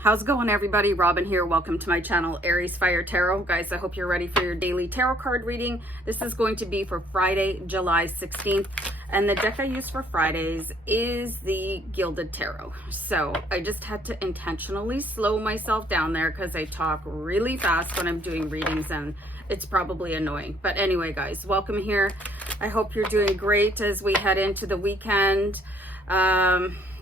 How's it going, everybody? Robin here. Welcome to my channel, AriesFireTarot. Guys, I hope you're ready for your daily tarot card reading. This is going to be for Friday, July 16th. And the deck I use for Fridays is the Gilded Tarot. So I just had to intentionally slow myself down there because I talk really fast when I'm doing readings and it's probably annoying. But anyway, guys, welcome here. I hope you're doing great as we head into the weekend.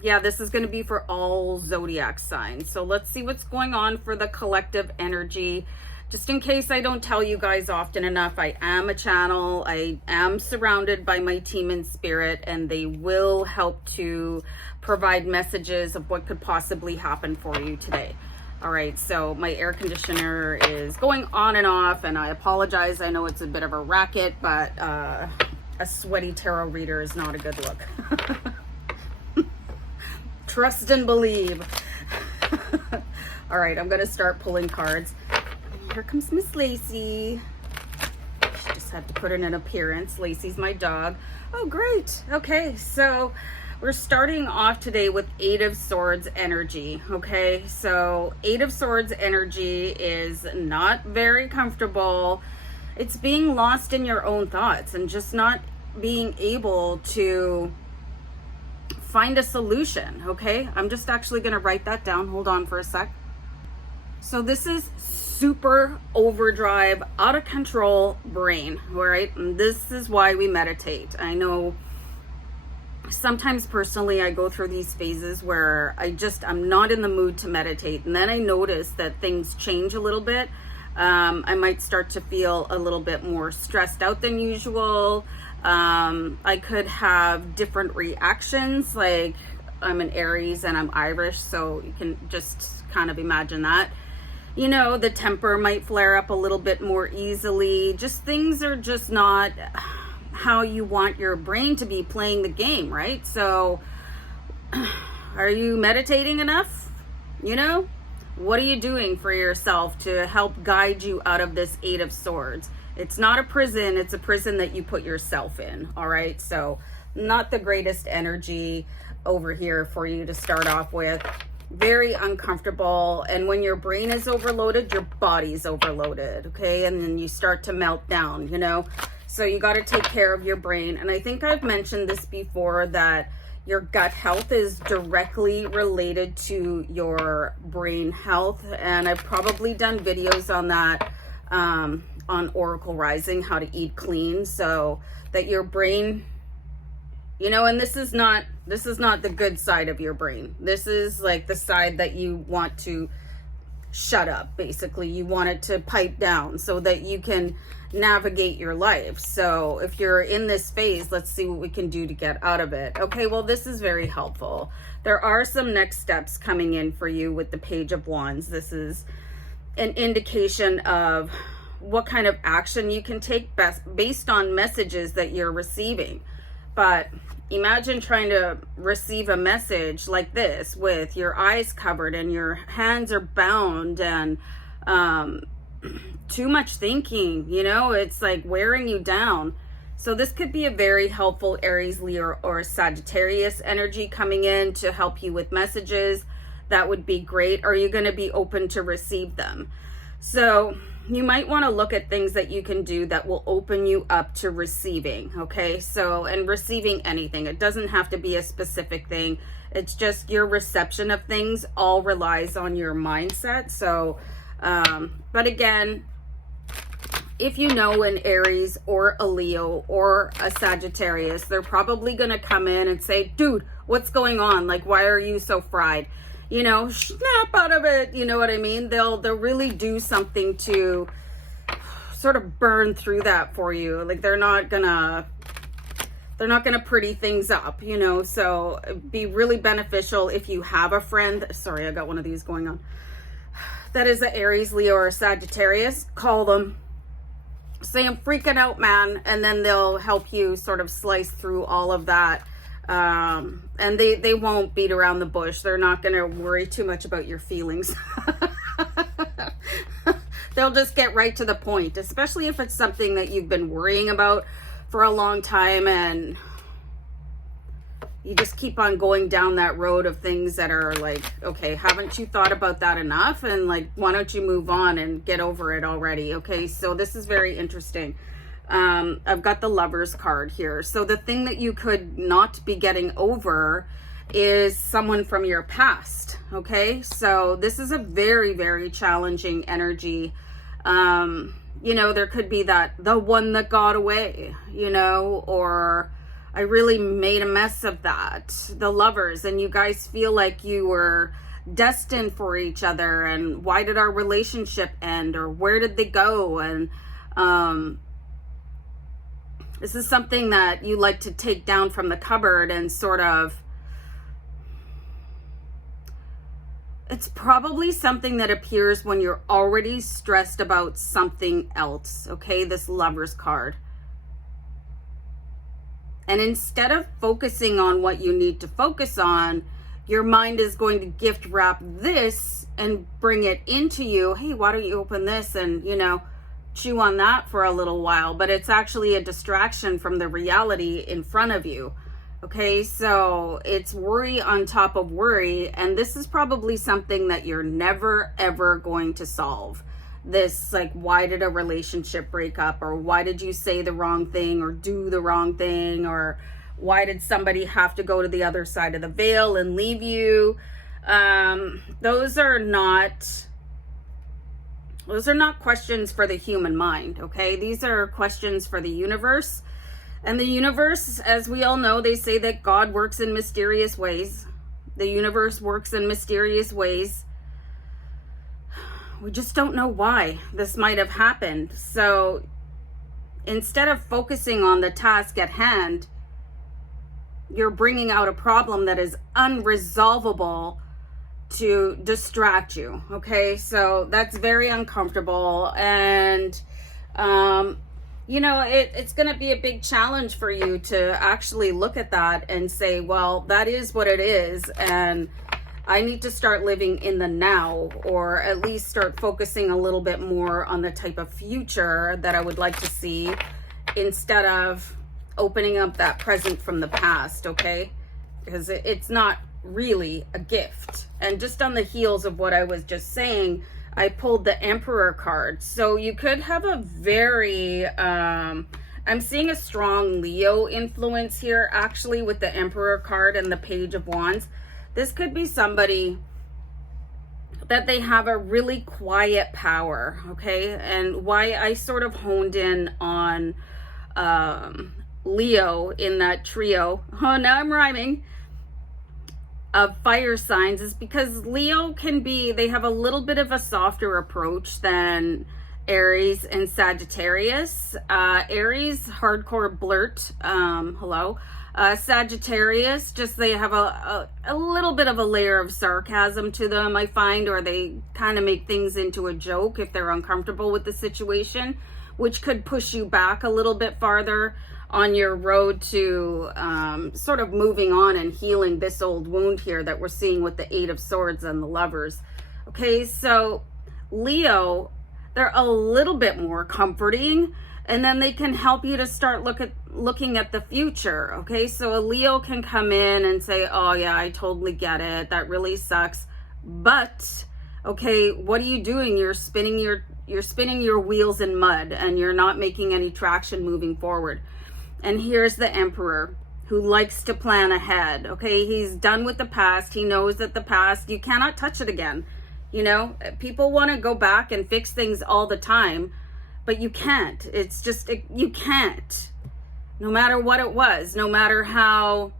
Yeah, this is going to be for all Zodiac signs. So let's see what's going on for the collective energy. Just in case I don't tell you guys often enough, I am a channel. I am surrounded by my team in spirit, and they will help to provide messages of what could possibly happen for you today. All right, so my air conditioner is going on and off, and I apologize. I know it's a bit of a racket, but a sweaty tarot reader is not a good look. Trust and believe. All right, I'm gonna start pulling cards. Here comes Miss Lacey. She just had to put in an appearance. Lacey's my dog. Oh, great. Okay, so we're starting off today with Eight of Swords energy. Okay, so Eight of Swords energy is not very comfortable. It's being lost in your own thoughts and just not being able to find a solution. Okay, I'm just actually going to write that down. Hold on for a sec. So this is super overdrive, out of control brain. All right, and this is why we meditate. I know sometimes personally I go through these phases where I'm not in the mood to meditate, and then I notice that things change a little bit. I might start to feel a little bit more stressed out than usual. I could have different reactions, like I'm an Aries and I'm Irish, so you can just kind of imagine that. You know, the temper might flare up a little bit more easily. Just things are just not how you want your brain to be playing the game, right? So are you meditating enough? You know, what are you doing for yourself to help guide you out of this Eight of Swords? It's not a prison, it's a prison that you put yourself in, all right? So not the greatest energy over here for you to start off with. Very uncomfortable, and when your brain is overloaded, your body's overloaded, okay? And then you start to melt down, you know? So you got to take care of your brain. And I think I've mentioned this before, that your gut health is directly related to your brain health. And I've probably done videos on that, on Oracle Rising, how to eat clean, so that your brain, you know, and this is not the good side of your brain. This is like the side that you want to shut up, basically. You want it to pipe down so that you can navigate your life. So if you're in this phase, let's see what we can do to get out of it. Okay, well, this is very helpful. There are some next steps coming in for you with the Page of Wands. This is an indication of what kind of action you can take based on messages that you're receiving. But imagine trying to receive a message like this with your eyes covered and your hands are bound and too much thinking, you know, it's like wearing you down. So this could be a very helpful Aries, Leo, or Sagittarius energy coming in to help you with messages. That would be great. Are you going to be open to receive them? So you might want to look at things that you can do that will open you up to receiving, okay? So, and receiving anything. It doesn't have to be a specific thing. It's just your reception of things all relies on your mindset. So, but again, if you know an Aries or a Leo or a Sagittarius, they're probably going to come in and say, dude, what's going on? Like, why are you so fried? You know, snap out of it. You know what I mean? They'll really do something to sort of burn through that for you. Like, they're not gonna pretty things up, you know? So it'd be really beneficial if you have a friend. Sorry, I got one of these going on. That is an Aries, Leo, or Sagittarius. Call them. Say, I'm freaking out, man. And then they'll help you sort of slice through all of that. And they won't beat around the bush. They're not going to worry too much about your feelings. They'll just get right to the point, especially if it's something that you've been worrying about for a long time and you just keep on going down that road of things that are like, okay, haven't you thought about that enough? And like, why don't you move on and get over it already? Okay, so this is very interesting. I've got the Lovers card here. So the thing that you could not be getting over is someone from your past. Okay, so this is a very, very challenging energy. You know, there could be that the one that got away, you know, or I really made a mess of that. The Lovers, and you guys feel like you were destined for each other, and why did our relationship end, or where did they go? And this is something that you like to take down from the cupboard and sort of, it's probably something that appears when you're already stressed about something else, okay? This Lovers card. And instead of focusing on what you need to focus on, your mind is going to gift wrap this and bring it into you. Hey, why don't you open this and, you know, chew on that for a little while? But it's actually a distraction from the reality in front of you. Okay, so it's worry on top of worry. And this is probably something that you're never, ever going to solve. This, like, why did a relationship break up, or why did you say the wrong thing or do the wrong thing, or why did somebody have to go to the other side of the veil and leave you? Those are not questions for the human mind, okay? These are questions for the universe. And the universe, as we all know, they say that God works in mysterious ways. The universe works in mysterious ways. We just don't know why this might have happened. So instead of focusing on the task at hand, you're bringing out a problem that is unresolvable to distract you. Okay, so that's very uncomfortable. And, you know, it's going to be a big challenge for you to actually look at that and say, well, that is what it is. And I need to start living in the now, or at least start focusing a little bit more on the type of future that I would like to see, instead of opening up that present from the past, okay? Because it's not really a gift. And just on the heels of what I was just saying, I pulled the Emperor card. So you could have a very, I'm seeing a strong Leo influence here, actually, with the Emperor card and the Page of Wands. This could be somebody that they have a really quiet power, okay? And why I sort of honed in on Leo in that trio, oh, now I'm rhyming, of fire signs, is because Leo can be, they have a little bit of a softer approach than Aries and Sagittarius. Aries, hardcore blurt, hello. Sagittarius, just they have a little bit of a layer of sarcasm to them, I find, or they kind of make things into a joke if they're uncomfortable with the situation, which could push you back a little bit farther on your road to sort of moving on and healing this old wound here that we're seeing with the Eight of Swords and the Lovers. Okay, so Leo, they're a little bit more comforting, and then they can help you to start looking at the future. Okay, so a Leo can come in and say, oh yeah, I totally get it, that really sucks, but okay, what are you doing? You're spinning your wheels in mud, and you're not making any traction moving forward. And here's the Emperor, who likes to plan ahead. Okay, he's done with the past. He knows that the past, you cannot touch it again. You know, people want to go back and fix things all the time, but you can't. It's just, you can't. No matter what it was, no matter how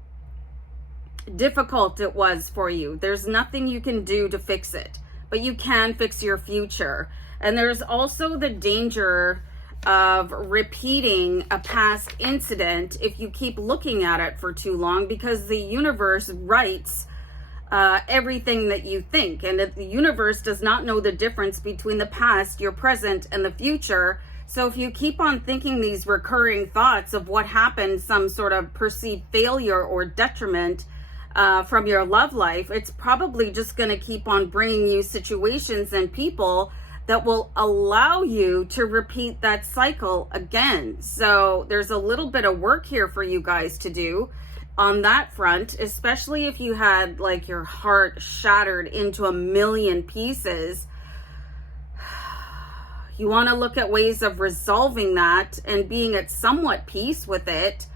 difficult it was for you, there's nothing you can do to fix it, but you can fix your future. And there's also the danger of repeating a past incident if you keep looking at it for too long, because the universe writes everything that you think, and the universe does not know the difference between the past, your present, and the future. So if you keep on thinking these recurring thoughts of what happened, some sort of perceived failure or detriment from your love life, it's probably just going to keep on bringing you situations and people that will allow you to repeat that cycle again. So there's a little bit of work here for you guys to do. on that front, especially if you had like your heart shattered into a million pieces. You want to look at ways of resolving that and being at somewhat peace with it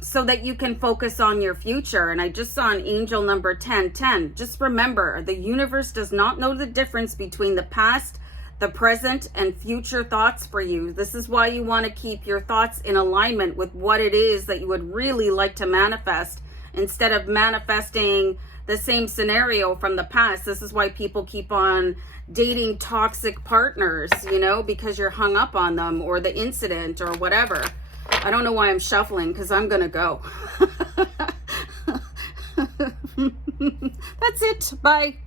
so that you can focus on your future. And I just saw an angel number 1010. Just remember, the universe does not know the difference between the past, the present, and future thoughts for you. This is why you want to keep your thoughts in alignment with what it is that you would really like to manifest, instead of manifesting the same scenario from the past. This is why people keep on dating toxic partners, you know, because you're hung up on them or the incident or whatever. I don't know why I'm shuffling, because I'm gonna go. That's it. Bye.